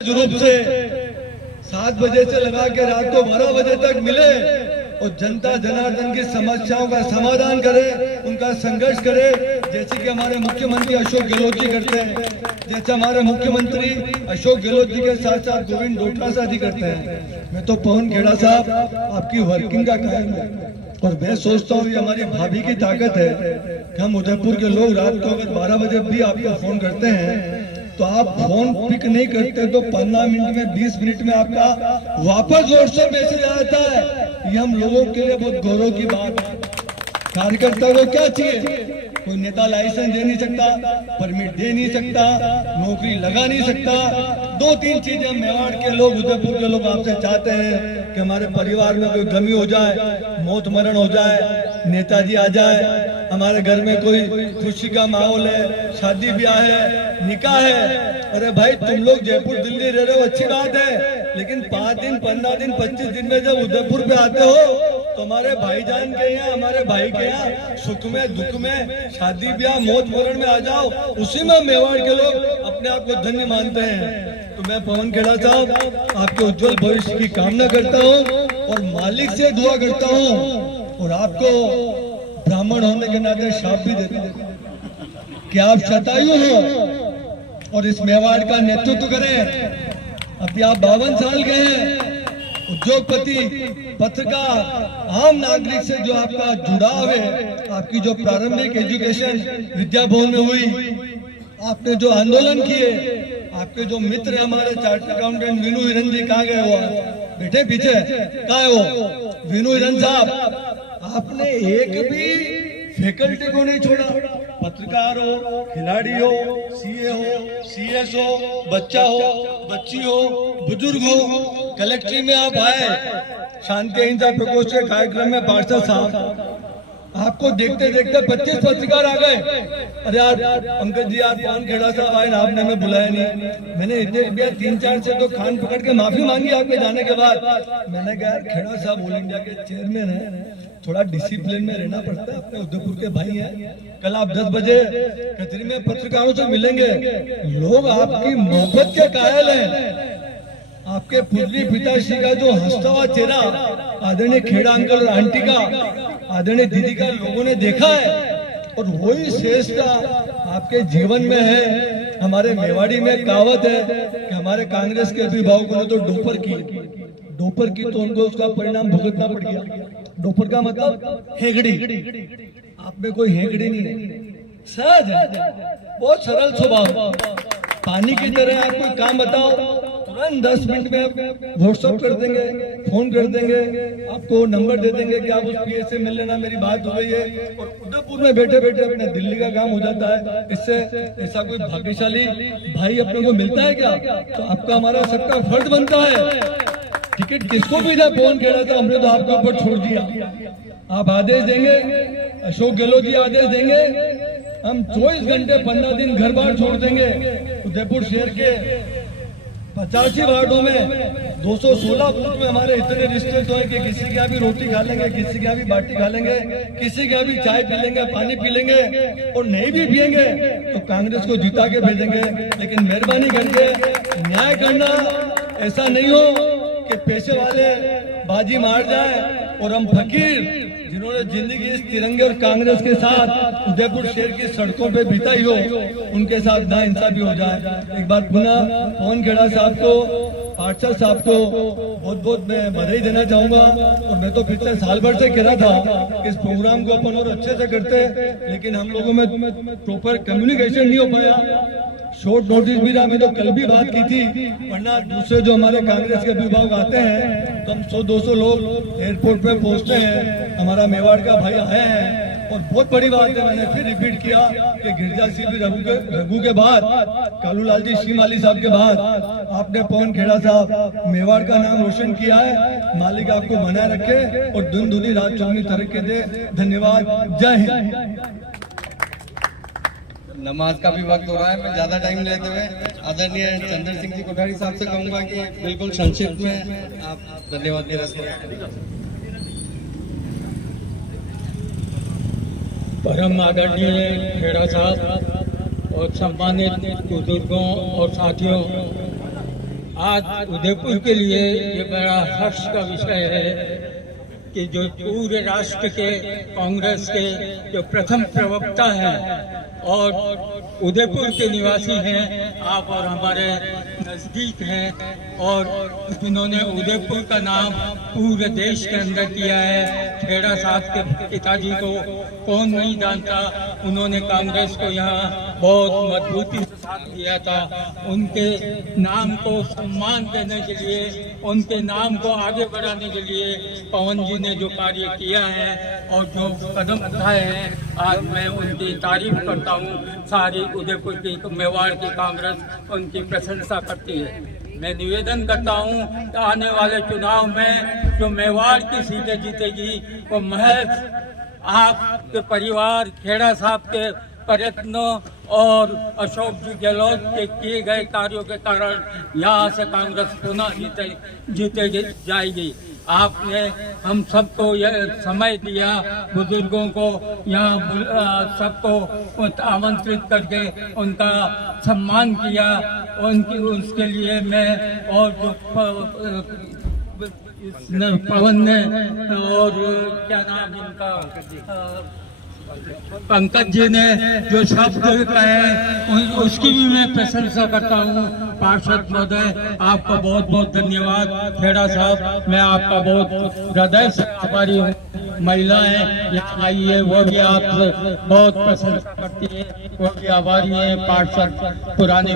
रूप से 7 बजे से लगा के रात को 12 बजे तक मिले और जनता जनार्दन की समस्याओं का समाधान करे, उनका संघर्ष करे, जैसे कि हमारे मुख्यमंत्री अशोक गहलोत जी करते हैं, जैसे हमारे मुख्यमंत्री अशोक गहलोत जी के साथ साथ गोविंद डोटासरा जी करते हैं। मैं तो पवन खेड़ा साहब आपकी वर्किंग का कायम है और मैं सोचता हूँ ये हमारी भाभी की ताकत है कि हम उदयपुर के लोग रात को अगर 12 बजे भी आपको फोन करते हैं तो आप फोन पिक नहीं करते तो 15 मिनट में 20 मिनट में आपका वापस व्हाट्सएप मैसेज आता है। ये हम लोगों के लिए बहुत गौरव की बात है। कार्यकर्ता को क्या चाहिए? कोई नेता लाइसेंस दे नहीं सकता, परमिट दे नहीं सकता, नौकरी लगा नहीं सकता। 2-3 चीजें हम मेवाड़ के लोग, उदयपुर के लोग आपसे चाहते हैं कि हमारे परिवार में कोई गमी हो जाए, मौत मरण हो जाए, नेताजी आ जाए, हमारे घर में कोई खुशी का माहौल है, शादी ब्याह है, निकाह है। अरे भाई तुम लोग जयपुर दिल्ली रह रहे हो, अच्छी बात है, लेकिन 5 दिन 15 दिन 25 दिन में जब उदयपुर पे आते हो तो हमारे भाईजान के यहाँ, हमारे भाई के यहाँ सुख में दुख में शादी ब्याह मौत मरण में आ जाओ, उसी में मेवाड़ के लोग अपने आप को धन्य मानते हैं। तो मैं पवन खेड़ा साहब आपके उज्जवल भविष्य की कामना करता हूँ और मालिक से दुआ करता हूँ और आपको ब्राह्मण होने के नाते शाप भी देता हूँ कि आप शतायु हो और इस मेवाड़ का नेतृत्व करें। अभी आप 52 साल के हैं, उद्योगपति, पत्रकार, आम नागरिक से जो आपका जुड़ाव है, आपकी जो प्रारंभिक एजुकेशन विद्या भवन में हुई, आपने जो आंदोलन किए, आपके जो मित्र हमारे चार्टर्ड अकाउंटेंट विनू हिरन जी कहाँ गए? हुआ बैठे पीछे, कहाँ है वो विनू हिरन साहब? आपने एक भी फैकल्टी को नहीं छोड़ा, पत्रकार हो, खिलाड़ी हो, सीए हो, सीएस हो, बच्चा हो, बच्ची हो, बुजुर्ग हो, कलेक्ट्री में आप आए, शांति अहिंसा प्रकोष्ठ के कार्यक्रम में पार्षद साहब आपको देखते देखते 25 पत्रकार आ गए। अरे यार पंकज जी, यार पवन खेड़ा साहब आए, आपने हमें बुलाया नहीं। मैंने इतने 3-4 से तो खान पकड़ के माफी मांगी आपके जाने के बाद। मैंने कहा खेड़ा साहब ऑल इंडिया के चेयरमैन है, थोड़ा डिसिप्लिन में रहना पड़ता है, अपने उदयपुर के भाई हैं। कल आप 10 बजे कचहरी में पत्रकारों से मिलेंगे, लोग आपकी मोहब्बत के कायल हैं। आपके पूजनीय पिताश्री का जो हंसता हुआ चेहरा आदरणीय खेड़ा अंकल और आंटी का, आदरणीय दीदी का लोगों ने देखा है और वही श्रेष्ठता आपके जीवन में है। हमारे मेवाड़ी में कहावत है कि हमारे कांग्रेस के अभिभावकों ने तो डोपर की तो उनको उसका परिणाम भुगतना पड़ गया। डोपर का मतलब हेगड़ी, आप में कोई हेगड़ी नहीं है, सहज है, बहुत सरल स्वभाव, पानी की तरह। आप कोई काम बताओ तुरंत 10 मिनट में व्हाट्सएप कर देंगे, फोन कर देंगे, आपको नंबर दे देंगे कि आप उस पीए से मिल लेना, मेरी बात हो गई है, और उदयपुर में बैठे बैठे अपने दिल्ली का काम हो जाता है। इससे ऐसा कोई भाग्यशाली भाई अपने को मिलता है क्या? तो आपका हमारा सबका फर्ज बनता है, टिकट किसको भी था पवन खेड़ा था, हमने तो आपके ऊपर छोड़ दिया। आप आदेश देंगे, अशोक गहलोत जी आदेश देंगे, हम 24 घंटे 15 दिन घर बार छोड़ देंगे। उदयपुर शहर के 85 वार्डों में 216 बूथ में हमारे इतने रिश्ते तो है कि किसी के यहाँ भी रोटी खा लेंगे, किसी के यहाँ भी बाटी खा लेंगे, किसी के यहाँ भी चाय पी लेंगे, पानी पी लेंगे, और नहीं भी पियेंगे तो कांग्रेस को जिता के भेजेंगे। लेकिन मेहरबानी करके न्याय करना, ऐसा नहीं हो कि पैसे वाले बाजी मार जाए और हम फकीर जिन्होंने जिंदगी इस तिरंगे और कांग्रेस के साथ उदयपुर शहर की सड़कों पे बिताई हो, उनके साथ नाइंसाफी हो जाए। एक बार पुनः पवन खेड़ा साहब को, पार्षद साहब को बहुत बहुत मैं बधाई देना चाहूंगा। और मैं तो पिछले साल भर से कह रहा था इस प्रोग्राम को अपन और अच्छे से करते, लेकिन हम लोगों में प्रॉपर कम्युनिकेशन नहीं हो पाया। शॉर्ट नोटिस भी रहा, मैं तो कल भी बात की थी, वरना दूसरे जो हमारे कांग्रेस के अभिभावक आते हैं तो हम 100-200 लोग एयरपोर्ट पे पहुंचते हैं। हमारा मेवाड़ का भाई आए हैं और बहुत बड़ी बात है, मैंने फिर रिपीट किया कि गिरजा सिंह भी रघु के बाद, कालूलाल जी शीमाली साहब के बाद आपने पवन खेड़ा साहब मेवाड़ का नाम रोशन किया है। मालिक आपको बनाए रखे और दिन दुनी रात चौगनी तरक्की दे। धन्यवाद, जय हिंद। नमाज का भी वक्त हो रहा है, मैं ज्यादा टाइम लेते हुए आदरणीय चंद्र सिंह जी कोठारी साहब से कहूंगा कि बिल्कुल संक्षिप्त में आप धन्यवाद निरस्त करें। परम आदरणीय खेड़ा साहब और सम्मानित बुजुर्गों और साथियों, आज उदयपुर के लिए ये बड़ा हर्ष का विषय है कि जो पूरे राष्ट्र के कांग्रेस के जो प्रथम प्रवक्ता हैं और उदयपुर के निवासी हैं, आप और हमारे नज़दीक हैं, और जिन्होंने उदयपुर का नाम पूरे देश के अंदर किया है। खेड़ा साहब के पिताजी को कौन नहीं जानता, उन्होंने कांग्रेस को यहाँ बहुत मजबूती से साथ दिया था। उनके नाम को सम्मान देने के लिए, उनके नाम को आगे बढ़ाने के लिए पवन जी ने जो कार्य किया है और जो कदम उठाए हैं, आज मैं उनकी तारीफ करता हूँ। सारी उदयपुर की, मेवाड़ की कांग्रेस उनकी प्रशंसा करती है। मैं निवेदन करता हूँ कि आने वाले चुनाव में जो मेवाड़ की सीटें जीतेगी वो महज आपके परिवार, खेड़ा साहब के प्रयत्नों और अशोक जी गहलोत के किए गए कार्यों के कारण यहाँ से कांग्रेस पुनः जीते जाएगी। आपने हम सबको यह समय दिया, बुजुर्गों को यहाँ सबको आमंत्रित करके उनका सम्मान किया। उसके लिए मैं और जो पवन ने और क्या नाम इनका पंकज जी ने जो शब्द कहे उसकी भी मैं प्रशंसा करता हूँ। पार्षद महोदय, आपका बहुत बहुत धन्यवाद। खेड़ा साहब, मैं आपका बहुत हृदय से आभारी हूँ। महिलाएं यहाँ आई है, वो भी आपसे बहुत प्रशंसा करती है, वो भी आभारी है। पार्षद पुराने